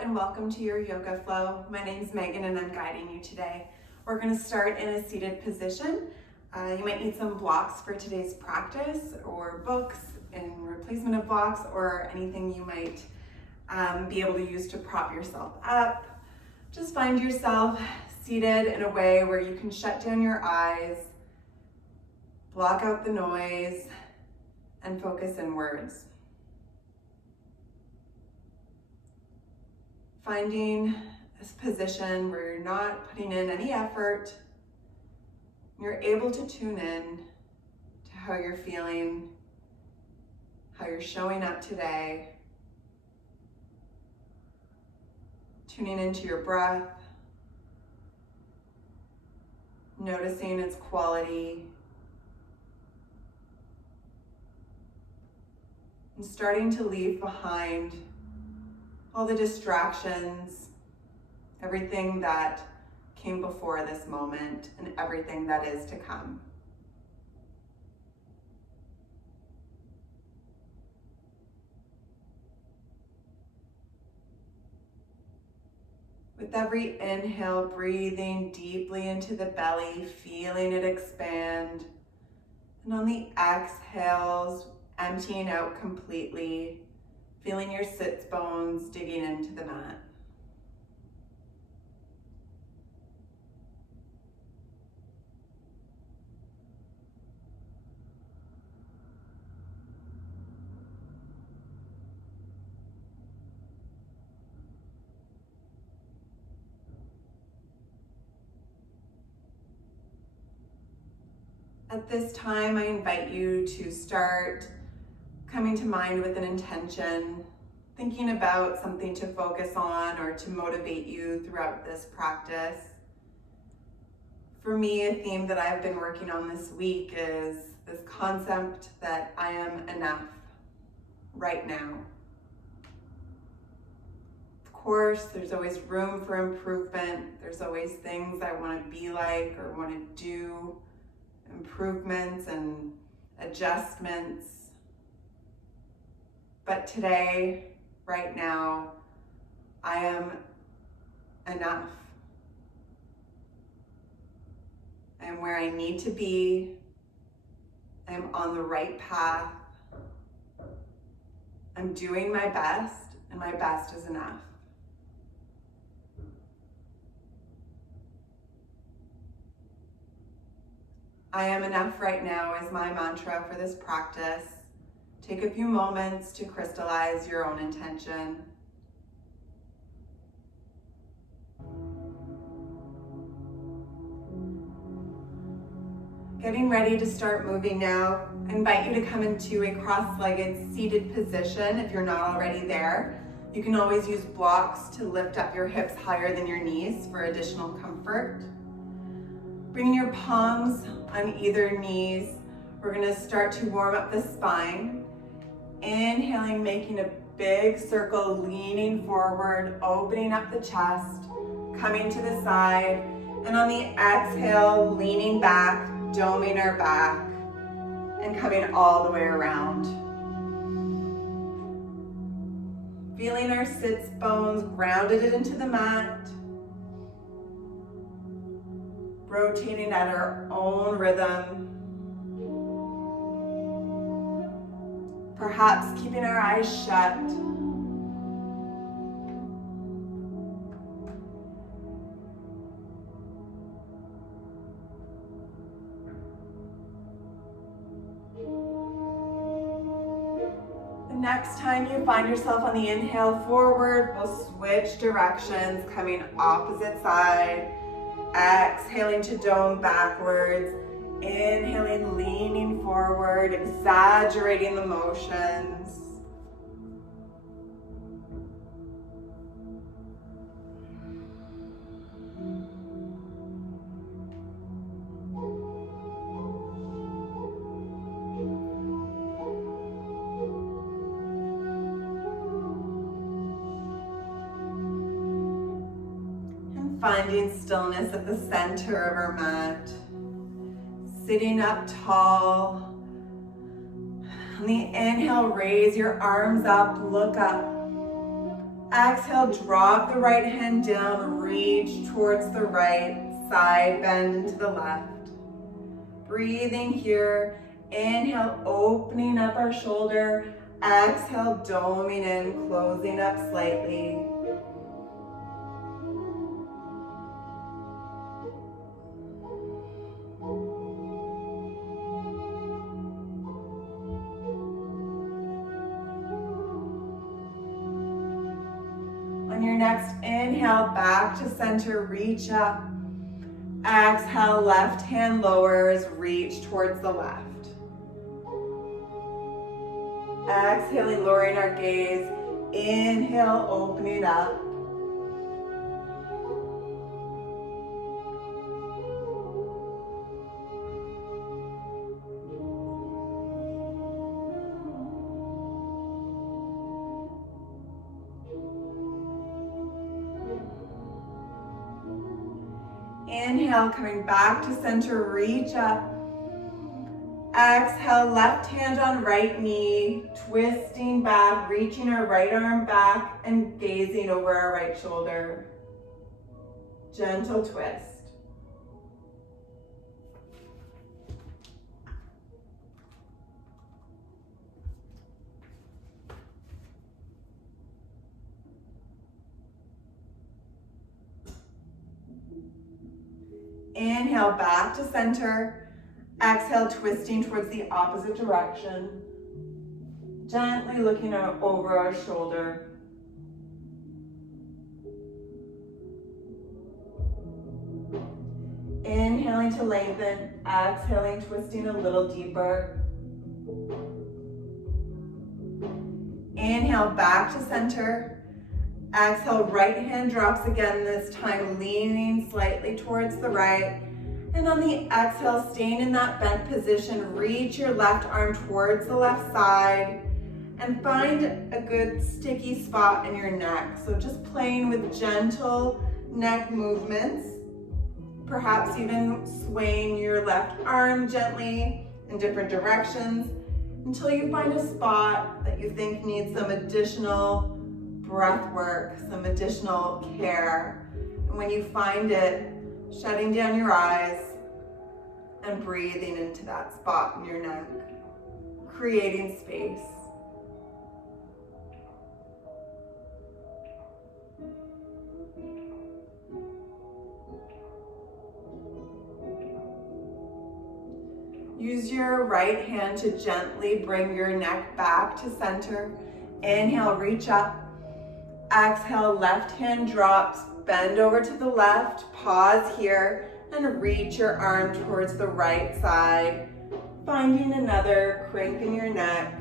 and welcome to your yoga flow. My name is Megan and I'm guiding you today. We're going to start in a seated position. You might need some blocks for today's practice, or books in replacement of blocks, or anything you might be able to use to prop yourself up. Just find yourself seated in a way where you can shut down your eyes, block out the noise, and focus inwards. Finding a position where you're not putting in any effort, you're able to tune in to how you're feeling, how you're showing up today, tuning into your breath, noticing its quality, and starting to leave behind all the distractions, everything that came before this moment, and everything that is to come. With every inhale, breathing deeply into the belly, feeling it expand. And on the exhales, emptying out completely, feeling your sits bones digging into the mat. At this time, I invite you to start coming to mind with an intention, thinking about something to focus on or to motivate you throughout this practice. For me, a theme that I've been working on this week is this concept that I am enough right now. Of course, there's always room for improvement. There's always things I want to be like or want to do, improvements and adjustments. But today, right now, I am enough. I am where I need to be. I am on the right path. I'm doing my best, and my best is enough. I am enough right now is my mantra for this practice. Take a few moments to crystallize your own intention. Getting ready to start moving now. I invite you to come into a cross-legged seated position if you're not already there. You can always use blocks to lift up your hips higher than your knees for additional comfort. Bringing your palms on either knees, we're going to start to warm up the spine. Inhaling, making a big circle, leaning forward, opening up the chest, coming to the side, and on the exhale, leaning back, doming our back, and coming all the way around. Feeling our sits bones grounded into the mat, rotating at our own rhythm. Perhaps keeping our eyes shut. The next time you find yourself on the inhale forward, we'll switch directions, coming opposite side. Exhaling to dome backwards. Inhaling, leaning forward, exaggerating the motions. And finding stillness at the center of our mat. Sitting up tall. On the inhale, raise your arms up, look up. Exhale, drop the right hand down, reach towards the right side, bend into the left. Breathing here. Inhale, opening up our shoulder. Exhale, doming in, closing up slightly. On your next inhale, back to center, reach up. Exhale, left hand lowers, reach towards the left. Exhaling, lowering our gaze. Inhale, opening up. Inhale, coming back to center, reach up. Exhale, left hand on right knee, twisting back, reaching our right arm back and gazing over our right shoulder. Gentle twist. Inhale, back to center. Exhale, twisting towards the opposite direction. Gently looking over our shoulder. Inhaling to lengthen, exhaling, twisting a little deeper. Inhale, back to center. Exhale, right hand drops again, this time leaning slightly towards the right. And on the exhale, staying in that bent position, reach your left arm towards the left side and find a good sticky spot in your neck. So just playing with gentle neck movements, perhaps even swaying your left arm gently in different directions until you find a spot that you think needs some additional breath work, some additional care. And when you find it, shutting down your eyes and breathing into that spot in your neck, creating space. Use your right hand to gently bring your neck back to center. Inhale, reach up. Exhale, left hand drops, bend over to the left, pause here, and reach your arm towards the right side, finding another crank in your neck,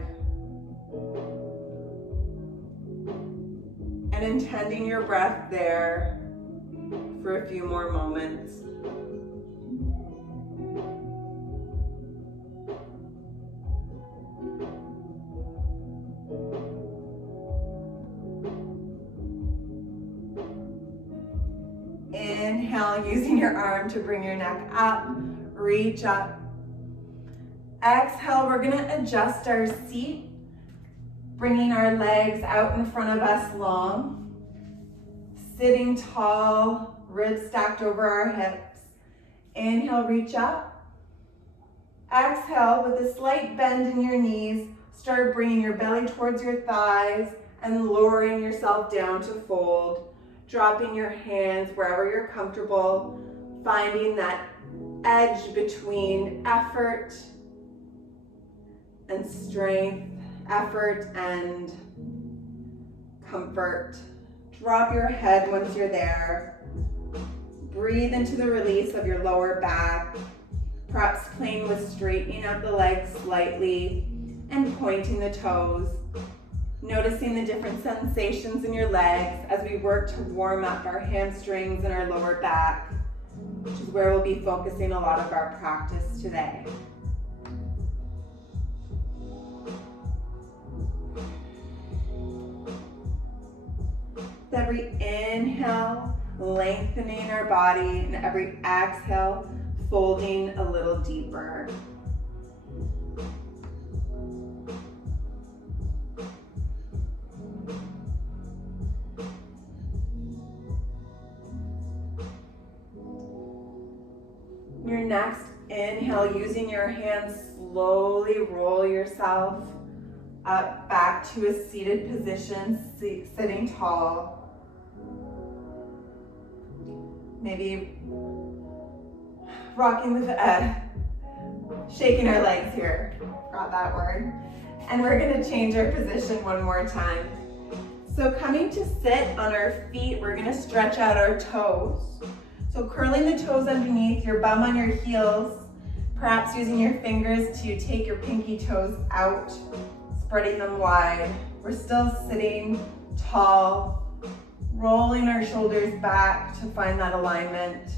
and intending your breath there for a few more moments. Inhale, using your arm to bring your neck up, reach up. Exhale, we're gonna adjust our seat, bringing our legs out in front of us long, sitting tall, ribs stacked over our hips. Inhale, reach up. Exhale, with a slight bend in your knees, start bringing your belly towards your thighs and lowering yourself down to fold. Dropping your hands wherever you're comfortable, finding that edge between effort and strength, effort and comfort. Drop your head once you're there. Breathe into the release of your lower back, perhaps playing with straightening out the legs slightly and pointing the toes. Noticing the different sensations in your legs as we work to warm up our hamstrings and our lower back, which is where we'll be focusing a lot of our practice today. With every inhale, lengthening our body, and every exhale, folding a little deeper. your next inhale, using your hands, slowly roll yourself up back to a seated position, sitting tall. Maybe rocking the, shaking our legs here. Forgot that word. And we're gonna change our position one more time. So coming to sit on our feet, we're gonna stretch out our toes. So curling the toes underneath, your bum on your heels, perhaps using your fingers to take your pinky toes out, spreading them wide. We're still sitting tall, rolling our shoulders back to find that alignment.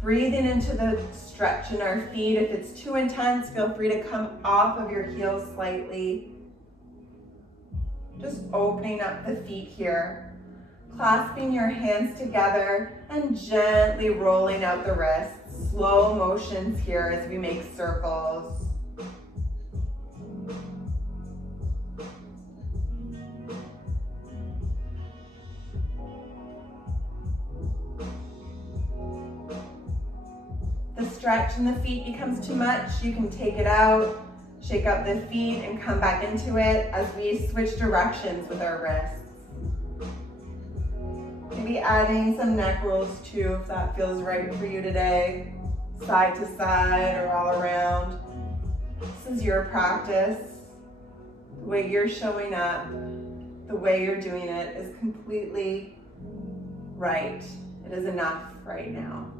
Breathing into the stretch in our feet. If it's too intense, feel free to come off of your heels slightly. Just opening up the feet here. Clasping your hands together and gently rolling out the wrists. Slow motions here as we make circles. The stretch in the feet becomes too much, you can take it out, shake out the feet and come back into it as we switch directions with our wrists. Maybe adding some neck rolls too, if that feels right for you today. Side to side or all around. This is your practice. The way you're showing up, the way you're doing it is completely right. It is enough right now.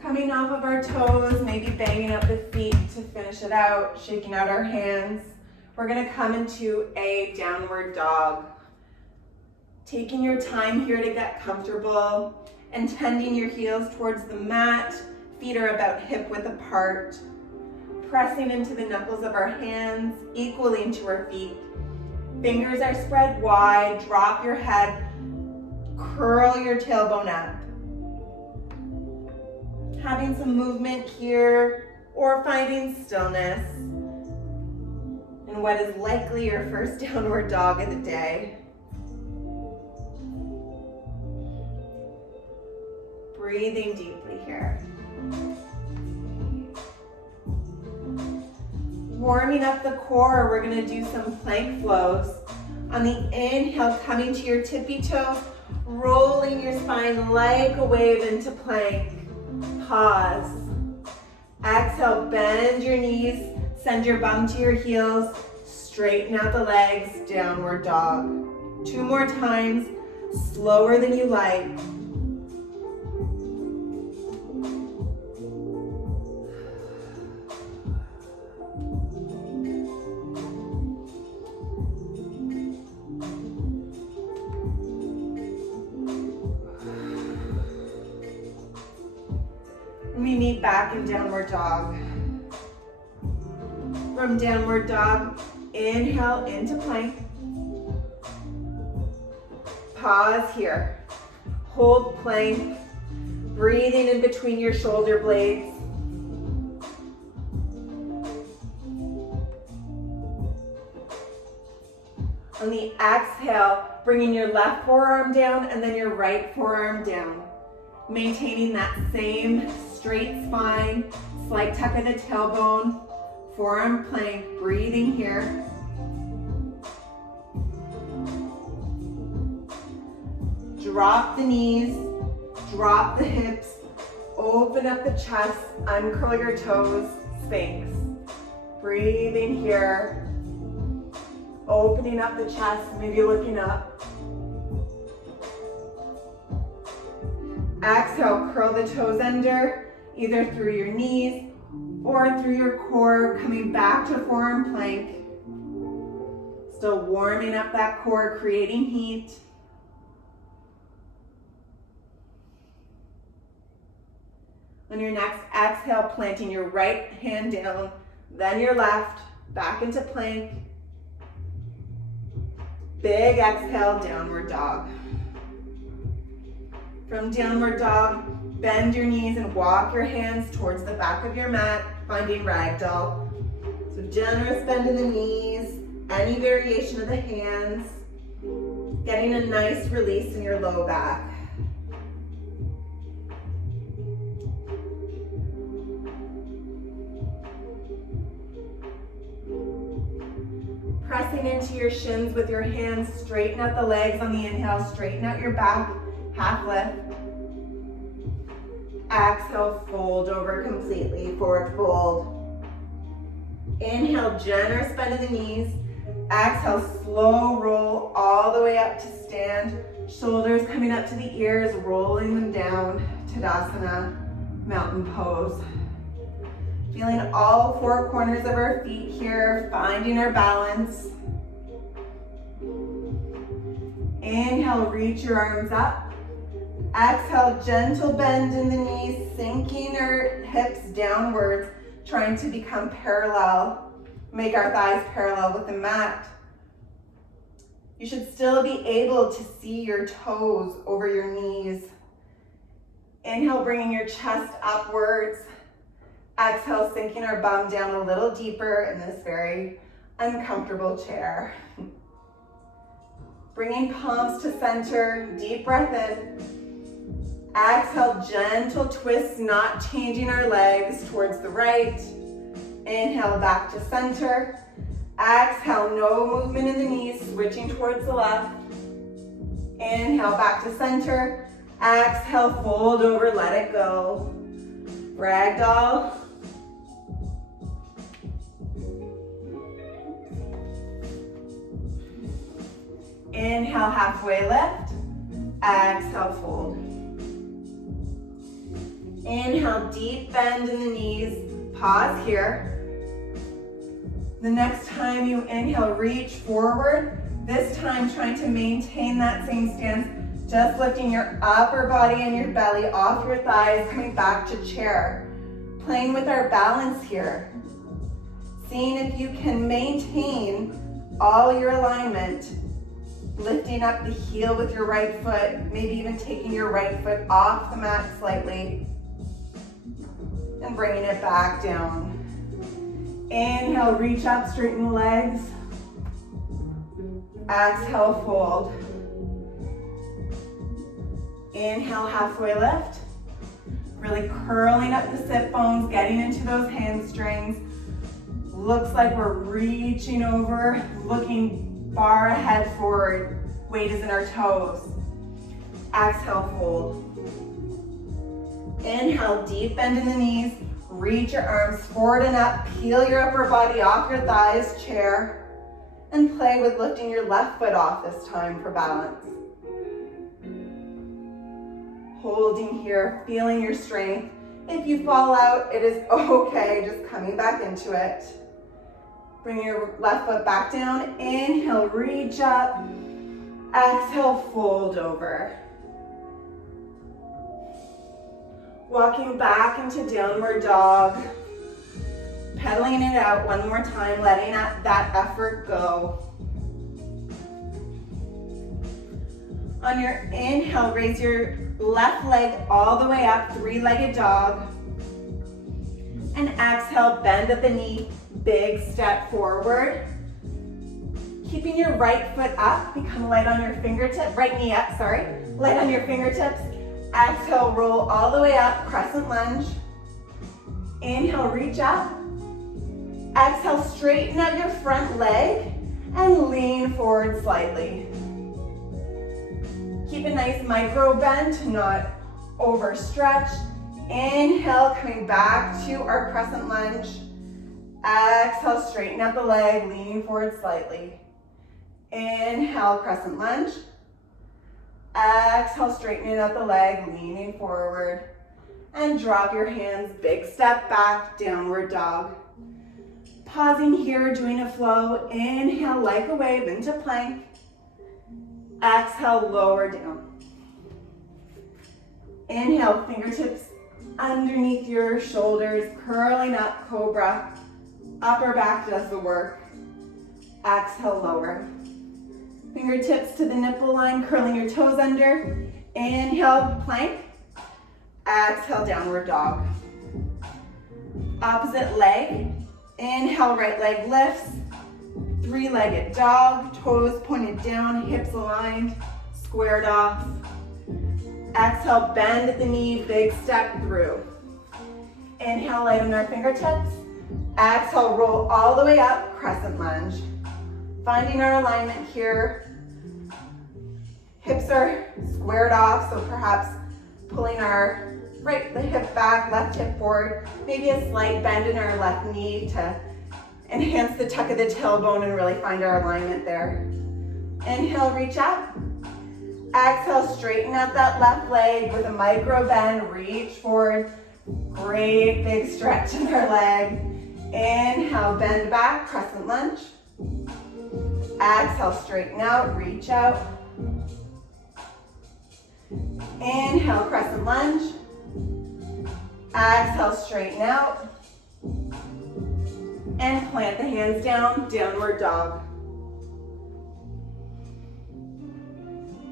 Coming off of our toes, maybe banging up the feet to finish it out, shaking out our hands. We're gonna come into a downward dog. Taking your time here to get comfortable and tending your heels towards the mat. Feet are about hip width apart. Pressing into the knuckles of our hands, equally into our feet. Fingers are spread wide, drop your head, curl your tailbone up. Having some movement here or finding stillness in what is likely your first downward dog of the day. Breathing deeply here. Warming up the core, we're gonna do some plank flows. On the inhale, coming to your tippy toes, rolling your spine like a wave into plank. Pause. Exhale, bend your knees, send your bum to your heels, straighten out the legs, downward dog. 2 more times, slower than you like. We meet back in downward dog. From downward dog, inhale into plank. Pause here. Hold plank. Breathing in between your shoulder blades. On the exhale, bringing your left forearm down and then your right forearm down. Maintaining that same straight spine, slight tuck of the tailbone, forearm plank, breathing here. Drop the knees, drop the hips, open up the chest, uncurl your toes, Sphinx. Breathing here, opening up the chest, maybe looking up. Exhale, curl the toes under, either through your knees or through your core, coming back to forearm plank. Still warming up that core, creating heat. On your next exhale, planting your right hand down, then your left, back into plank. Big exhale, downward dog. From downward dog, bend your knees and walk your hands towards the back of your mat, finding ragdoll. So generous bend in the knees, any variation of the hands, getting a nice release in your low back. Pressing into your shins with your hands, straighten out the legs on the inhale, straighten out your back, half lift. Exhale, fold over completely, forward fold. Inhale, generous bend of the knees. Exhale, slow roll all the way up to stand. Shoulders coming up to the ears, rolling them down. Tadasana, mountain pose. Feeling all four corners of our feet here, finding our balance. Inhale, reach your arms up. Exhale, gentle bend in the knees, sinking our hips downwards, trying to become parallel. Make our thighs parallel with the mat. You should still be able to see your toes over your knees. Inhale, bringing your chest upwards. Exhale, sinking our bum down a little deeper in this very uncomfortable chair. Bringing palms to center, deep breath in. Exhale, gentle twist, not changing our legs towards the right. Inhale, back to center. Exhale, no movement in the knees, switching towards the left. Inhale, back to center. Exhale, fold over, let it go. Ragdoll. Inhale, halfway lift. Exhale, fold. Inhale, deep bend in the knees. Pause here. The next time you inhale, reach forward. This time, trying to maintain that same stance. Just lifting your upper body and your belly off your thighs, coming back to chair. Playing with our balance here. Seeing if you can maintain all your alignment. Lifting up the heel with your right foot, maybe even taking your right foot off the mat slightly. And bringing it back down. Inhale, reach up, straighten the legs. Exhale, fold. Inhale, halfway lift. Really curling up the sit bones, getting into those hamstrings. Looks like we're reaching over, looking far ahead forward. Weight is in our toes. Exhale, fold. Inhale, deep bend in the knees. Reach your arms forward and up. Peel your upper body off your thighs, chair. And play with lifting your left foot off this time for balance. Holding here, feeling your strength. If you fall out, it is okay, just coming back into it. Bring your left foot back down. Inhale, reach up. Exhale, fold over. Walking back into downward dog. Pedaling it out one more time, letting that effort go. On your inhale, raise your left leg all the way up, three-legged dog. And exhale, bend at the knee, big step forward. Keeping your right foot up, become light on your fingertips, right knee up, sorry. Light on your fingertips. Exhale, roll all the way up, crescent lunge. Inhale, reach up. Exhale, straighten out your front leg and lean forward slightly. Keep a nice micro bend, not overstretch. Inhale, coming back to our crescent lunge. Exhale, straighten out the leg, leaning forward slightly. Inhale, crescent lunge. Exhale, straightening out the leg, leaning forward. And drop your hands, big step back, downward dog. Pausing here, doing a flow. Inhale, like a wave into plank. Exhale, lower down. Inhale, fingertips underneath your shoulders, curling up, cobra. Upper back does the work. Exhale, lower. Fingertips to the nipple line, curling your toes under. Inhale, plank. Exhale, downward dog. Opposite leg. Inhale, right leg lifts. Three-legged dog, toes pointed down, hips aligned, squared off. Exhale, bend at the knee, big step through. Inhale, light on our fingertips. Exhale, roll all the way up, crescent lunge. Finding our alignment here. Hips are squared off, so perhaps pulling our the hip back, left hip forward. Maybe a slight bend in our left knee to enhance the tuck of the tailbone and really find our alignment there. Inhale, reach out. Exhale, straighten out that left leg with a micro bend, reach forward. Great big stretch in our leg. Inhale, bend back, crescent lunge. Exhale, straighten out, reach out. Inhale, crescent lunge. Exhale, straighten out. And plant the hands down, downward dog.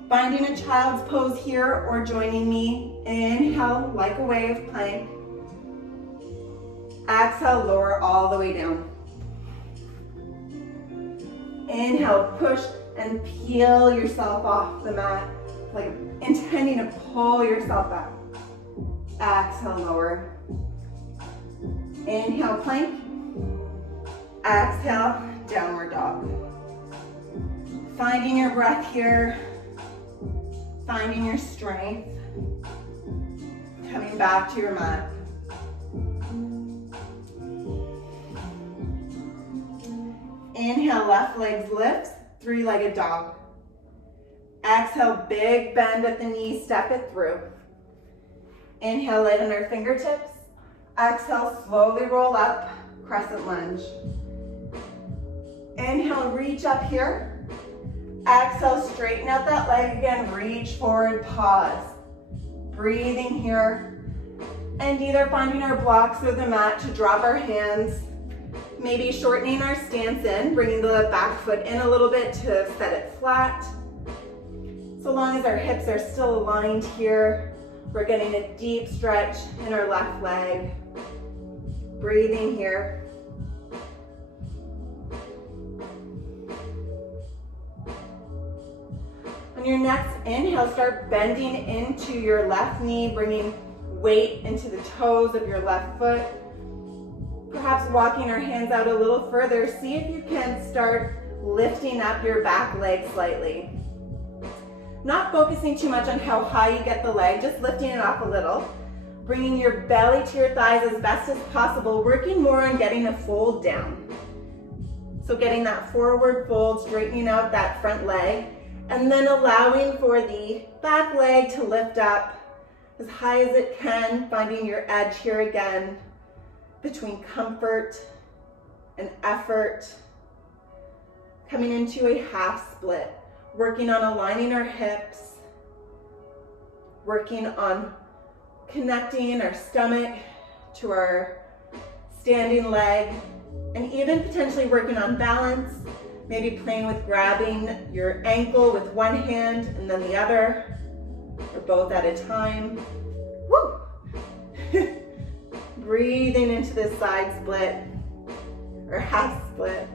Finding a child's pose here or joining me. Inhale, like a wave, plank. Exhale, lower all the way down. Inhale, push and peel yourself off the mat, like intending to pull yourself back. Exhale, lower. Inhale, plank. Exhale, downward dog. Finding your breath here, finding your strength, coming back to your mat. Inhale, left leg lifts, three-legged dog. Exhale, big bend at the knee, step it through. Inhale, light on our fingertips. Exhale, slowly roll up, crescent lunge. Inhale, reach up here. Exhale, straighten out that leg again, reach forward, pause. Breathing here. And either finding our blocks or the mat to drop our hands. Maybe shortening our stance in, bringing the back foot in a little bit to set it flat. So long as our hips are still aligned here, we're getting a deep stretch in our left leg. Breathing here. On your next inhale, start bending into your left knee, bringing weight into the toes of your left foot. Perhaps walking our hands out a little further. See if you can start lifting up your back leg slightly. Not focusing too much on how high you get the leg, just lifting it up a little. Bringing your belly to your thighs as best as possible, working more on getting a fold down. So getting that forward fold, straightening out that front leg, and then allowing for the back leg to lift up as high as it can, finding your edge here again between comfort and effort. Coming into a half split, working on aligning our hips, working on connecting our stomach to our standing leg, and even potentially working on balance, maybe playing with grabbing your ankle with one hand and then the other, or both at a time. Woo! Breathing into this side split, or half split.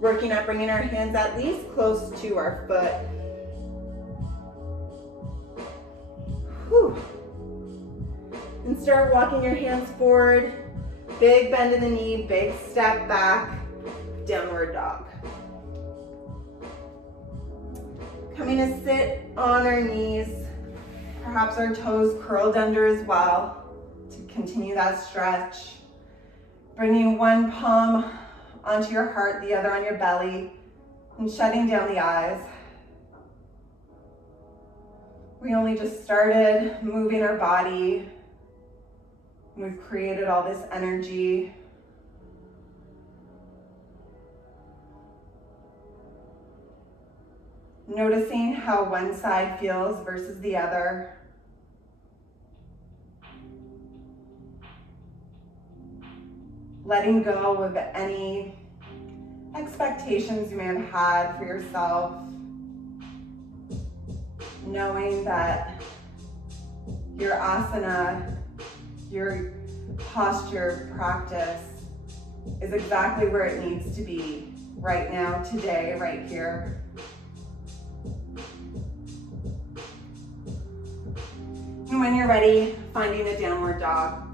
Working at bringing our hands at least close to our foot. Whew. And start walking your hands forward. Big bend in the knee, big step back, downward dog. Coming to sit on our knees, perhaps our toes curled under as well to continue that stretch. Bringing one palm onto your heart, the other on your belly, and shutting down the eyes. We only just started moving our body. We've created all this energy. Noticing how one side feels versus the other. Letting go of any expectations you may have had for yourself. Knowing that your asana, your posture practice is exactly where it needs to be right now, today, right here. And when you're ready, finding a downward dog.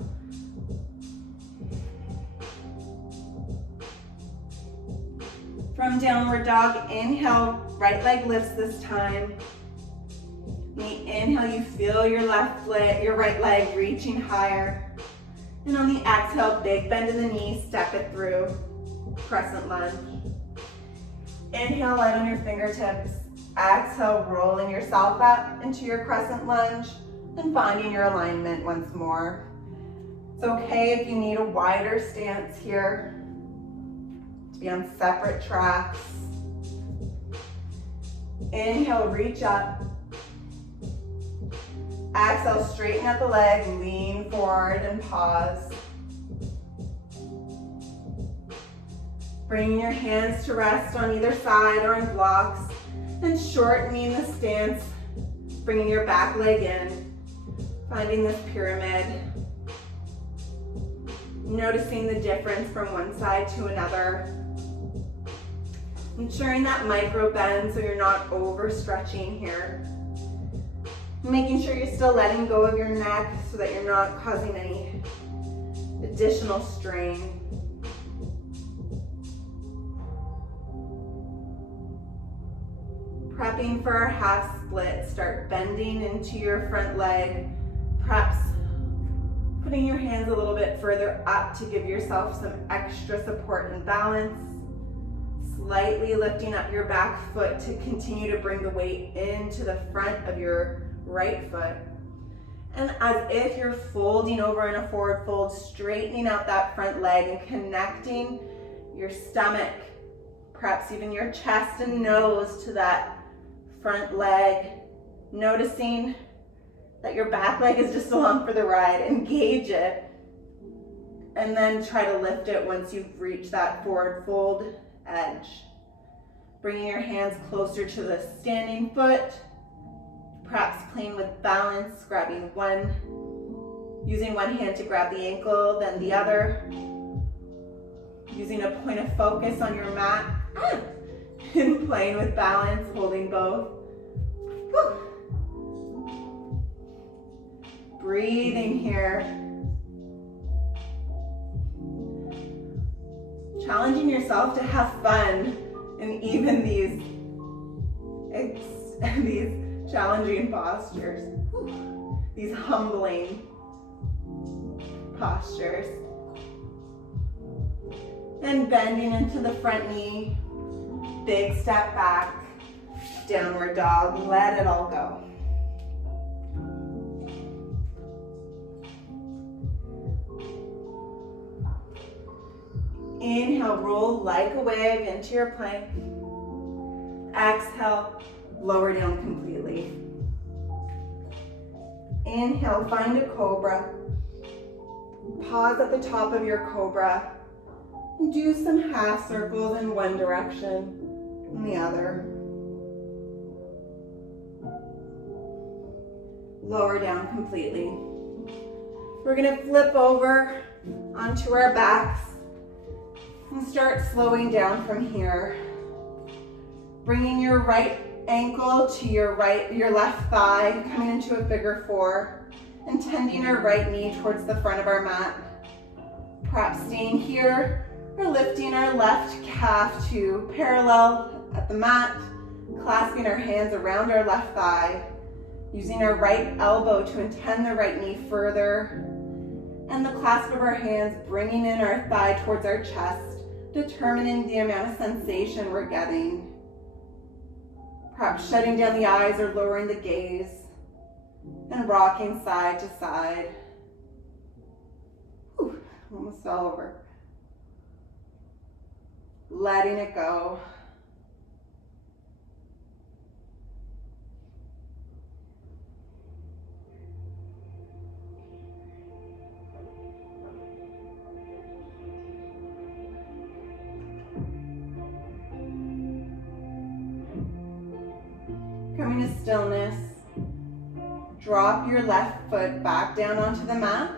From downward dog, inhale, right leg lifts this time. On the inhale, you feel your right leg reaching higher. And on the exhale, big bend in the knees, step it through, crescent lunge. Inhale, light on your fingertips. Exhale, rolling yourself up into your crescent lunge and finding your alignment once more. It's okay if you need a wider stance here to be on separate tracks. Inhale, reach up. Exhale, straighten out the leg, lean forward and pause. Bringing your hands to rest on either side or in blocks and shortening the stance, bringing your back leg in, finding this pyramid. Noticing the difference from one side to another. Ensuring that micro bend so you're not overstretching here. Making sure you're still letting go of your neck so that you're not causing any additional strain. Prepping for our half split, start bending into your front leg, perhaps putting your hands a little bit further up to give yourself some extra support and balance. Slightly lifting up your back foot to continue to bring the weight into the front of your right foot. And as if you're folding over in a forward fold, straightening out that front leg and connecting your stomach, perhaps even your chest and nose to that front leg. Noticing that your back leg is just along for the ride. Engage it. And then try to lift it once you've reached that forward fold edge. Bringing your hands closer to the standing foot. Perhaps playing with balance, using one hand to grab the ankle, then the other. Using a point of focus on your mat. And playing with balance, holding both. Woo. Breathing here. Challenging yourself to have fun in even these challenging postures. Woo. These humbling postures. And bending into the front knee. Big step back, downward dog, let it all go. Inhale, roll like a wave into your plank. Exhale, lower down completely. Inhale, find a cobra. Pause at the top of your cobra. And do some half circles in one direction. And the other. Lower down completely. We're going to flip over onto our backs and start slowing down from here. Bringing your right ankle to your left thigh, coming into a figure four, and tending our right knee towards the front of our mat. Perhaps staying here or lifting our left calf to parallel at the mat, clasping our hands around our left thigh, using our right elbow to intend the right knee further, and the clasp of our hands bringing in our thigh towards our chest, determining the amount of sensation we're getting. Perhaps shutting down the eyes or lowering the gaze, and rocking side to side. Whew, almost fell over. Letting it go. Coming to stillness, drop your left foot back down onto the mat.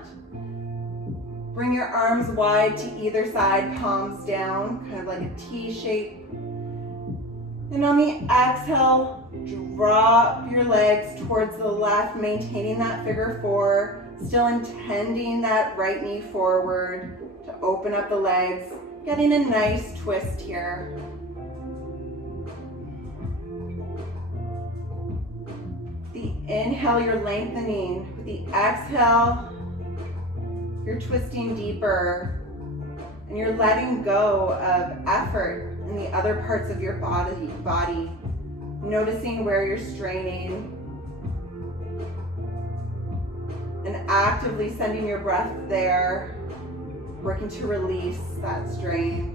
Bring your arms wide to either side, palms down, kind of like a T shape. And on the exhale, drop your legs towards the left, maintaining that figure four, still intending that right knee forward to open up the legs, getting a nice twist here. Inhale, you're lengthening. With the exhale, you're twisting deeper. And you're letting go of effort in the other parts of your body. Noticing where you're straining. And actively sending your breath there, working to release that strain.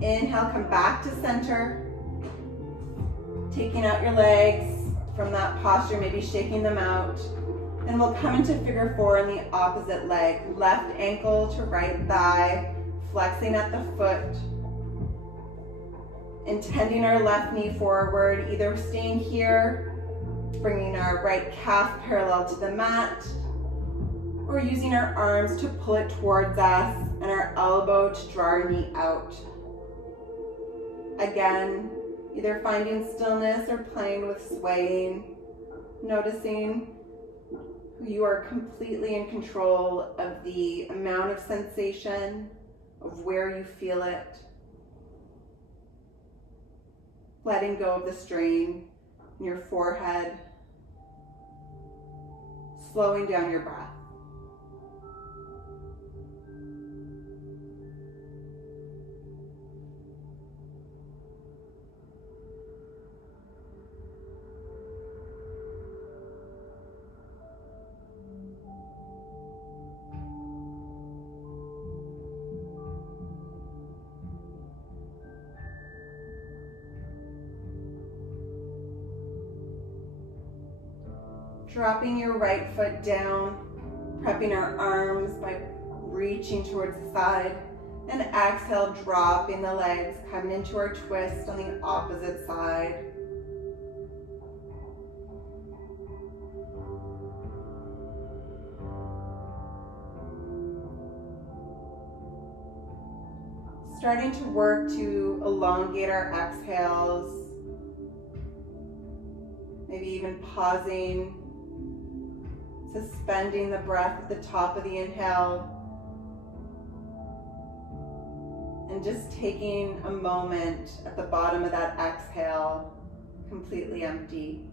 Inhale, come back to center. Taking out your legs from that posture, maybe shaking them out. And we'll come into figure 4 in the opposite leg. Left ankle to right thigh, flexing at the foot. Intending our left knee forward, either staying here, bringing our right calf parallel to the mat, or using our arms to pull it towards us and our elbow to draw our knee out. Again, either finding stillness or playing with swaying, noticing you are completely in control of the amount of sensation, of where you feel it. Letting go of the strain in your forehead. Slowing down your breath. Dropping your right foot down, prepping our arms by reaching towards the side, and exhale, dropping the legs, coming into our twist on the opposite side. Starting to work to elongate our exhales, maybe even pausing, suspending the breath at the top of the inhale, and just taking a moment at the bottom of that exhale, completely empty.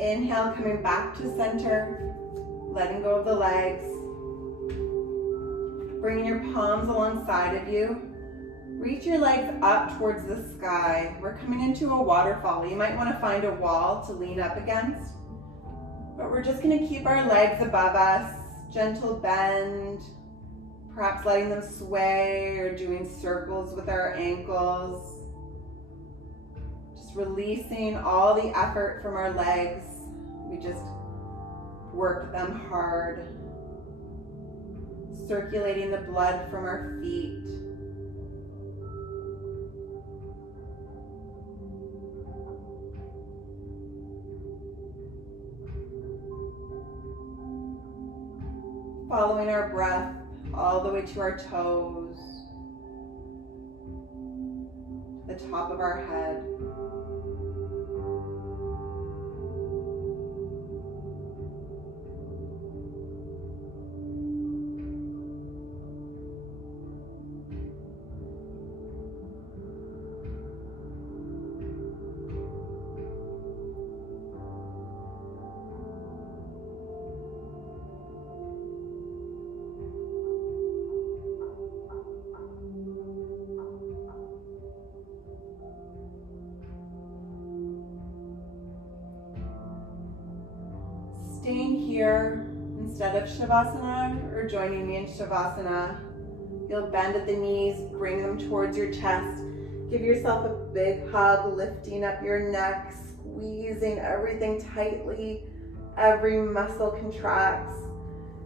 Inhale, coming back to center, letting go of the legs. Bringing your palms alongside of you. Reach your legs up towards the sky. We're coming into a waterfall. You might want to find a wall to lean up against. But we're just going to keep our legs above us. Gentle bend. Perhaps letting them sway or doing circles with our ankles. Releasing all the effort from our legs. We just work them hard. Circulating the blood from our feet. Following our breath all the way to our toes, the top of our head. Staying here instead of Shavasana or joining me in Shavasana. You'll bend at the knees, bring them towards your chest. Give yourself a big hug, lifting up your neck, squeezing everything tightly. Every muscle contracts.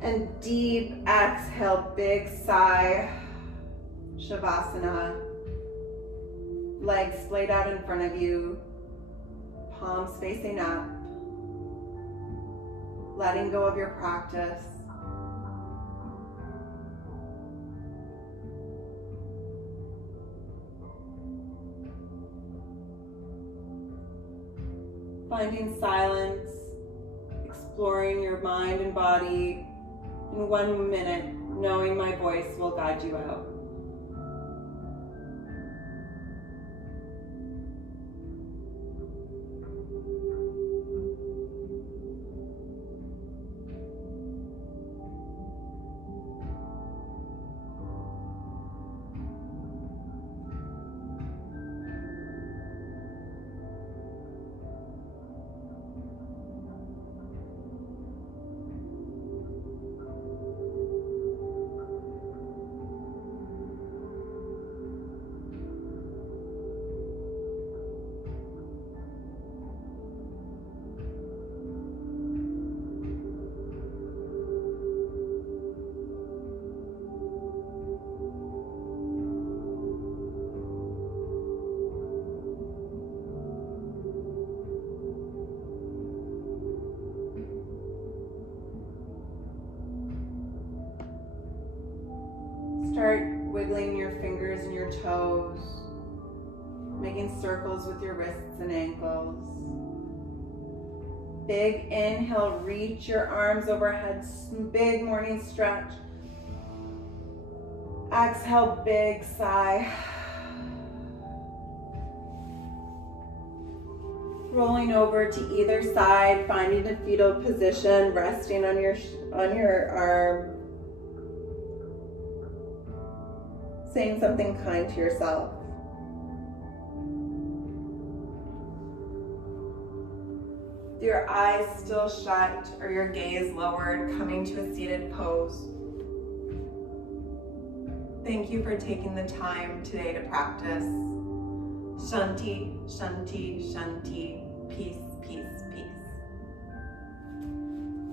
And deep exhale, big sigh. Shavasana. Legs splayed out in front of you, palms facing up, letting go of your practice. Finding silence, exploring your mind and body in 1 minute, knowing my voice will guide you out. Start wiggling your fingers and your toes, making circles with your wrists and ankles. Big inhale, reach your arms overhead, big morning stretch. Exhale, big sigh. Rolling over to either side, finding a fetal position, resting on your arm. Saying something kind to yourself. With your eyes still shut or your gaze lowered, coming to a seated pose. Thank you for taking the time today to practice. Shanti, Shanti, Shanti. Peace, peace, peace.